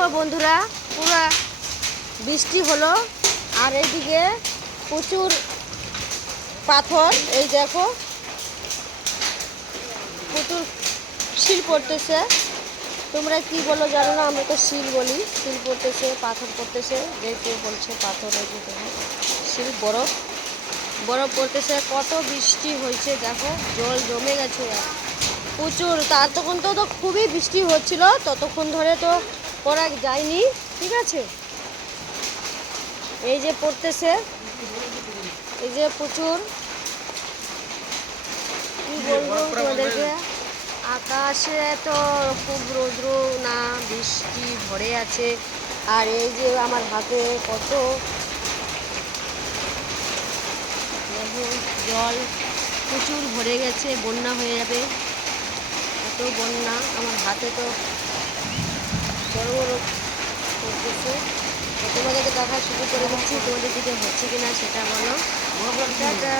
দেখো বন্ধুরা, পুরা বৃষ্টি হলো আর এইদিকে প্রচুর পাথর। এই দেখো প্রচুর শিল পড়তেছে। তোমরা কি বলো জানো না, আমরা তো শিল বলি। শিল পড়তেছে, পাথর পড়তেছে, যেহেতু বলছে পাথর। এই যে দেখো শিল, বরফ বরফ পড়তেছে। কত বৃষ্টি হয়েছে দেখো, জল জমে গেছে প্রচুর। তার তখন তো খুবই বৃষ্টি হচ্ছিল, ততক্ষণ ধরে তো করা যায়নি। ঠিক আছে, এই যে পড়তেছে, এই যে প্রচুর। কি বলবো তোমাদেরকে, আকাশে তো খুব রৌদ্র না বৃষ্টি ভরে আছে। আর এই যে আমার হাতে কত জল প্রচুর ভরে গেছে, বন্যা হয়ে যাবে, এত বন্যা। আমার হাতে তো বড় বড় করতেছে। তোমাদেরকে দেখা শুরু করে দিচ্ছি, তোমাদের দিকে হচ্ছে কিনা সেটা বলো। টাটা।